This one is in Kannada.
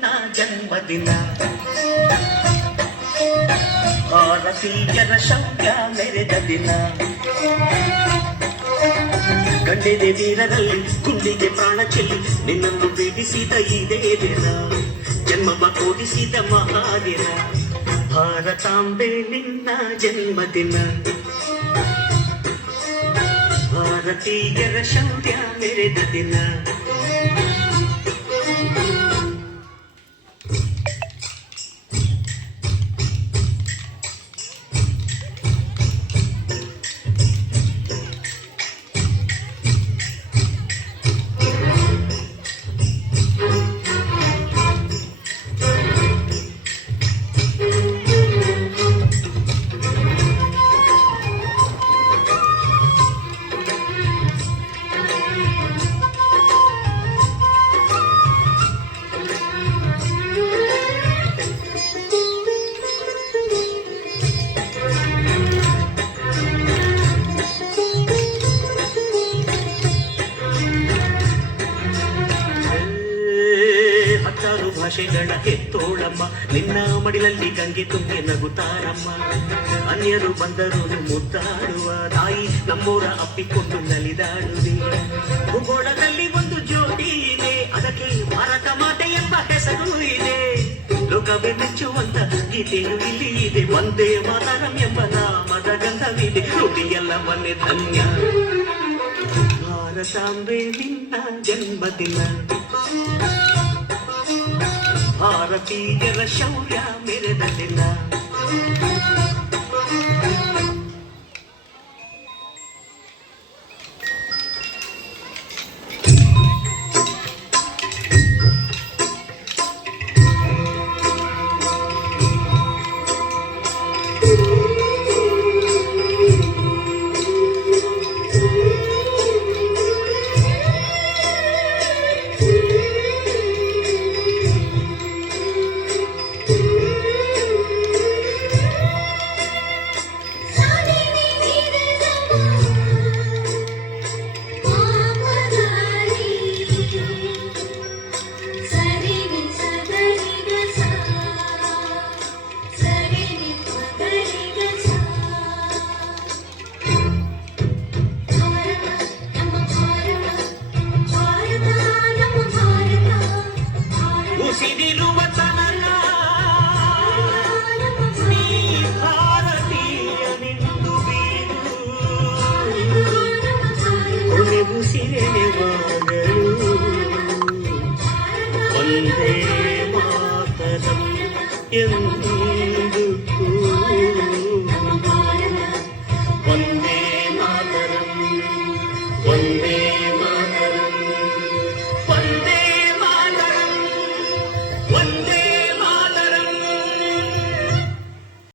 ನಿನ್ನ ಜನ್ಮದಿನ. ಭಾರತೀಯರ ಶೌರ್ಯ ಮೆರೆದ ದಿನ. ಗಂಡೆದೆ ವೀರರಲ್ಲಿ ಗುಂಡಿಗೆ ಪ್ರಾಣ ಚೆಲ್ಲಿ ನಿನ್ನನ್ನು ಪೀಡಿಸಿದ ಇದೇ ದಿನ. ಜನ್ಮವ ಕೊಡಿಸಿದ ಮಹಾದಿನ. ಭಾರತಾಂಬೆ ನಿನ್ನ ಜನ್ಮದಿನ. ಭಾರತೀಯರ ಶೌರ್ಯ ಮೆರೆದ ದಿನ. ಭಾಷೆಗಳ ಹೆತ್ತೋಳಮ್ಮ ನಿನ್ನ ಮಡಿಲಲ್ಲಿ ಗಂಗೆ ತುಂಬಿ ನಗುತ್ತಾರಮ್ಮ. ಅನ್ಯರು ಬಂದರು ಮುದ್ದಾಡುವ ತಾಯಿ ನಮ್ಮೂರ ಅಪ್ಪಿಕೊಂಡು ನಲಿದಾಡುವೆ. ಭೂಗೋಳದಲ್ಲಿ ಒಂದು ಜ್ಯೋತಿ ಇದೆ, ಅದಕ್ಕೆ ಭಾರತ ಮಾತೆ ಎಂಬ ಹೆಸರು ಇದೆ. ಲೋಕವೇ ಮೆಚ್ಚುವಂತ ಗೀತೆಯು ಇಲ್ಲಿ ಇದೆ. ಒಂದೇ ಮಾತರಂ ಎಂಬ ನಾಮದ ಗಂಧವಿದೆ. ನುಡಿಯೆಲ್ಲವನ್ನೇ ಧನ್ಯ. ಭಾರತಾಂಬೆ ನಿನ್ನ ಜನ್ಮದಿನ. ಭಾರತೀಯರ ಶೌರ್ಯ ಮೆರೆದ ದಿನ. ವಂದೇ ಮಾತರಂ ಎಂದುಕು ವಂದೇ ಮಾತರಂ ವಂದೇ